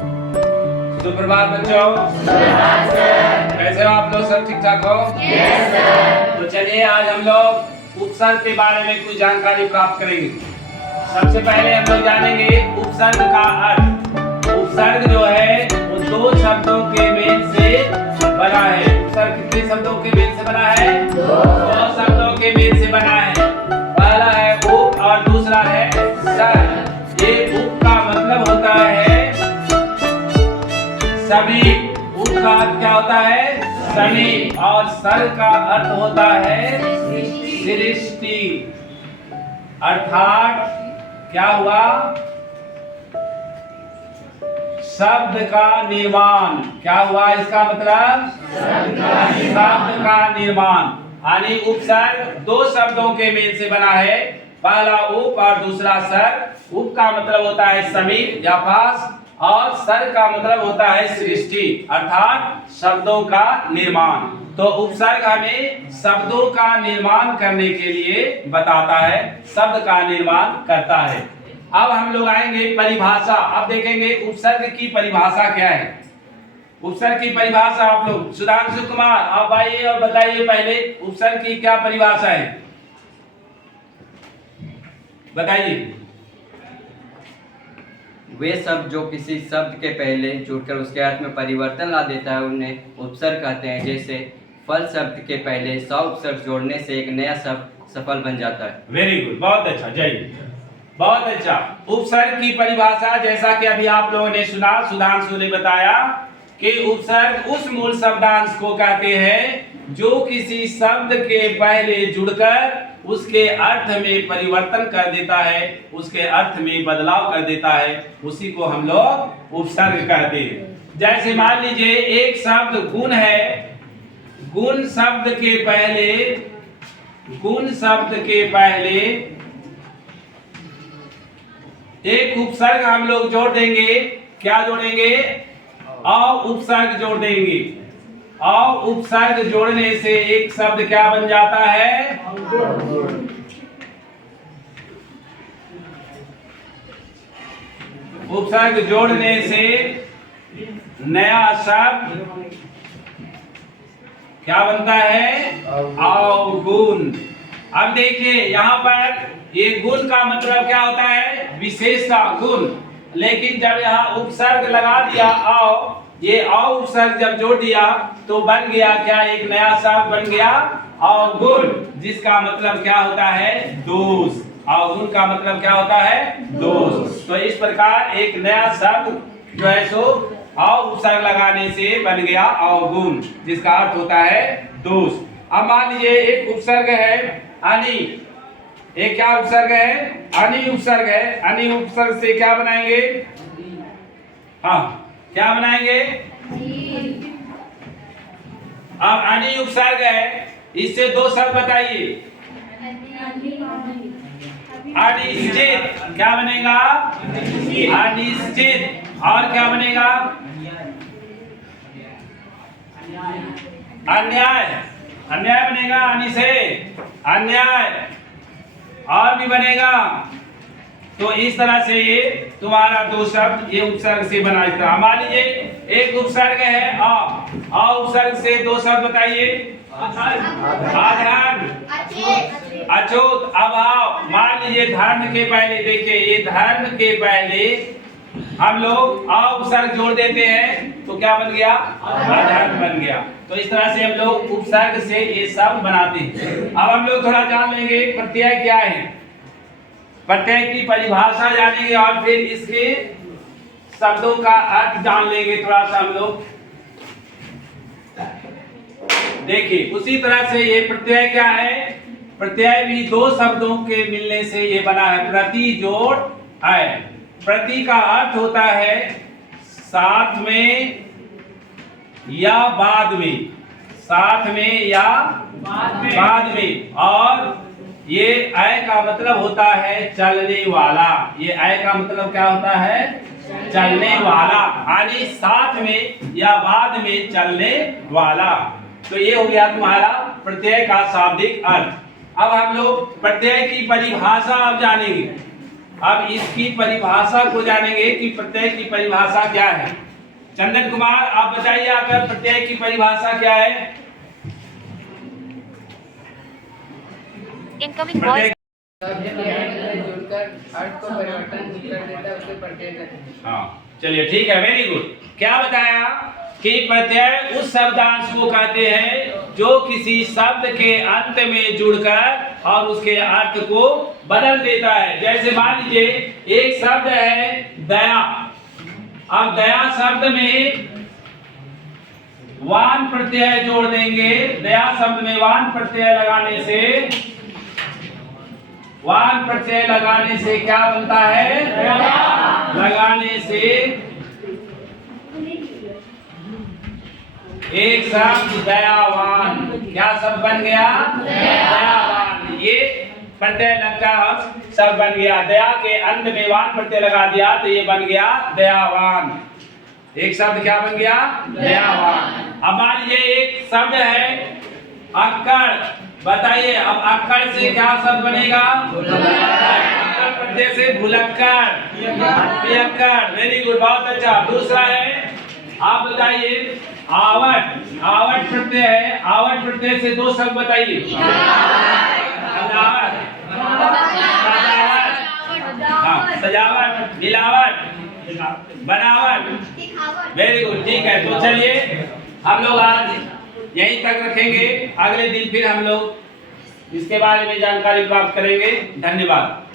सुप्रभात बच्चों। कैसे हो आप लोग? सब ठीक ठाक हो? Yes sir. तो चलिए आज हम लोग उपसर्ग के बारे में कुछ जानकारी प्राप्त करेंगे। सबसे पहले हम लोग जानेंगे उपसर्ग का अर्थ। उपसर्ग जो है वो दो शब्दों के मेल से बना है। उपसर्ग कितने शब्दों के मेल से बना है? दो शब्दों के मेल से बना है। पहला है उप और दूसरा है सर। ये उप का मतलब होता है सभी। उप का अर्थ क्या होता है? सभी। और सर का अर्थ होता है सृष्टि। अर्थात क्या हुआ? शब्द का निर्माण। क्या हुआ इसका मतलब? शब्द का निर्माण। यानी उपसर्ग दो शब्दों के मेल से बना है। पहला उप और दूसरा सर। उप का मतलब होता है समीप या पास और सर का मतलब होता है सृष्टि अर्थात शब्दों का निर्माण। तो उपसर्ग हमें शब्दों का निर्माण करने के लिए बताता है, शब्द का निर्माण करता है। अब हम लोग आएंगे परिभाषा। अब देखेंगे उपसर्ग की परिभाषा क्या है। उपसर्ग की परिभाषा आप लोग सुधांशु कुमार आप आइए और बताइए पहले उपसर्ग की क्या परिभाषा है, बताइए। वे शब्द जो किसी शब्द के पहले जुड़कर उसके अर्थ में परिवर्तन ला देता है उन्हें उपसर्ग कहते हैं। जैसे फल शब्द के पहले स उपसर्ग जोड़ने से एक नया शब्द सफल बन जाता है। वेरी गुड, बहुत अच्छा, जय, बहुत अच्छा। उपसर्ग की परिभाषा जैसा कि अभी आप लोगों ने सुना, सुधांशु ने बताया कि उपसर्ग उस मूल शब्दांश को कहते हैं जो किसी शब्द के पहले जुड़कर उसके अर्थ में परिवर्तन कर देता है, उसके अर्थ में बदलाव कर देता है, उसी को हम लोग उपसर्ग कहते हैं। जैसे मान लीजिए एक शब्द गुण है। गुण शब्द के पहले एक उपसर्ग हम लोग जोड़ देंगे। क्या जोड़ेंगे? अ उपसर्ग जोड़ देंगे। अ उपसर्ग जोड़ने से एक शब्द क्या बन जाता है? उपसर्ग जोड़ने से नया शब्द क्या बनता है? अवगुण। अब देखिए यहाँ पर ये गुण का मतलब क्या होता है? विशेषता, गुण। लेकिन जब यहाँ उपसर्ग लगा दिया ये उपसर्ग जब जोड़ दिया तो बन गया क्या? एक नया शब्द बन गया अवगुण, जिसका मतलब क्या होता है? दोष। अवगुण का मतलब क्या होता है? दोष। तो इस प्रकार एक नया शब्द जो है सो उपसर्ग लगाने से बन गया अवगुण, जिसका अर्थ होता है दोष। अब मान लीजिए एक उपसर्ग है अनि। एक क्या उपसर्ग है? अनि उपसर्ग है। अनि उपसर्ग से क्या बनाएंगे? हाँ, क्या बनाएंगे? अब अनि उपसर्ग है, इससे दो शब्द बताइए। अनिश्चित। क्या बनेगा? अनिश्चित। और क्या बनेगा? अन्याय। अन्याय बनेगा अनि से। अन्याय। और भी बनेगा। तो इस तरह से ये तुम्हारा दो शब्द ये उपसर्ग से बना। इस तरह मान लीजिए एक उपसर्ग है अ उपसर्ग से दो शब्द बताइए। आधार, अछूत, अभाव। मान लीजिए धर्म के पहले, देखिए ये धर्म के पहले हम लोग उपसर्ग जोड़ देते हैं तो क्या बन गया? अधर्म बन गया। तो इस तरह से हम लोग उपसर्ग से ये शब्द बनाते हैं। अब हम लोग थोड़ा जान लेंगे प्रत्यय क्या है। प्रत्यय की परिभाषा जानेंगे और फिर इसके शब्दों का अर्थ जान लेंगे थोड़ा सा हम लोग। देखिए उसी तरह से ये प्रत्यय क्या है? प्रत्यय भी दो शब्दों के मिलने से ये बना है। प्रति जोड़ है। प्रति का अर्थ होता है साथ में या बाद में, साथ में या बाद में। और ये अय का मतलब होता है चलने वाला। ये अय का मतलब क्या होता है? चलने वाला, यानी साथ में या बाद में चलने वाला। तो ये हो गया तुम्हारा प्रत्यय का शाब्दिक अर्थ। अब हम लोग प्रत्यय की परिभाषा अब जानेंगे। अब इसकी परिभाषा को जानेंगे कि प्रत्यय की परिभाषा क्या है। चंदन कुमार आप बताइए आकर प्रत्यय की परिभाषा क्या है। इनकमिंग वॉइस जुड़कर अर्थ को परिवर्तन कर देता है उसे प्रत्यय कहते हैं। हाँ चलिए ठीक है, वेरी गुड। क्या बताया कि प्रत्यय उस शब्दांश को कहते हैं जो किसी शब्द के अंत में जुड़कर और उसके अर्थ को बदल देता है। जैसे मान लीजिए एक शब्द है दया, अब दया शब्द में वान प्रत्यय जोड़ देंगे। दया शब्द में वान प्रत्यय लगाने से क्या बनता है? लगाने से एक शब्द दयावान, क्या शब्द बन गया? दयावान। ये प्रत्यय लगता शब्द बन गया। दया के अंत में वान प्रत्यय लगा दिया तो ये बन गया दयावान। एक शब्द क्या बन गया? दयावान। अब मान लीजिए एक शब्द है अक्कड़, बताइए अब अक्कड़ से क्या शब्द बनेगा? अक्कड़ प्रत्यय से भुलक्कड़, पियक्कड़। वेरी गुड, बहुत अच्छा। दूसरा है आप बताइए आवट, आवट प्रत्यय है। आवट प्रत्यय से दो शब्द बताइए। सजावट, मिलावट, बनावट। वेरी गुड, ठीक है। तो चलिए हम लोग आज यहीं तक रखेंगे। अगले दिन फिर हम लोग इसके बारे में जानकारी प्राप्त करेंगे। धन्यवाद।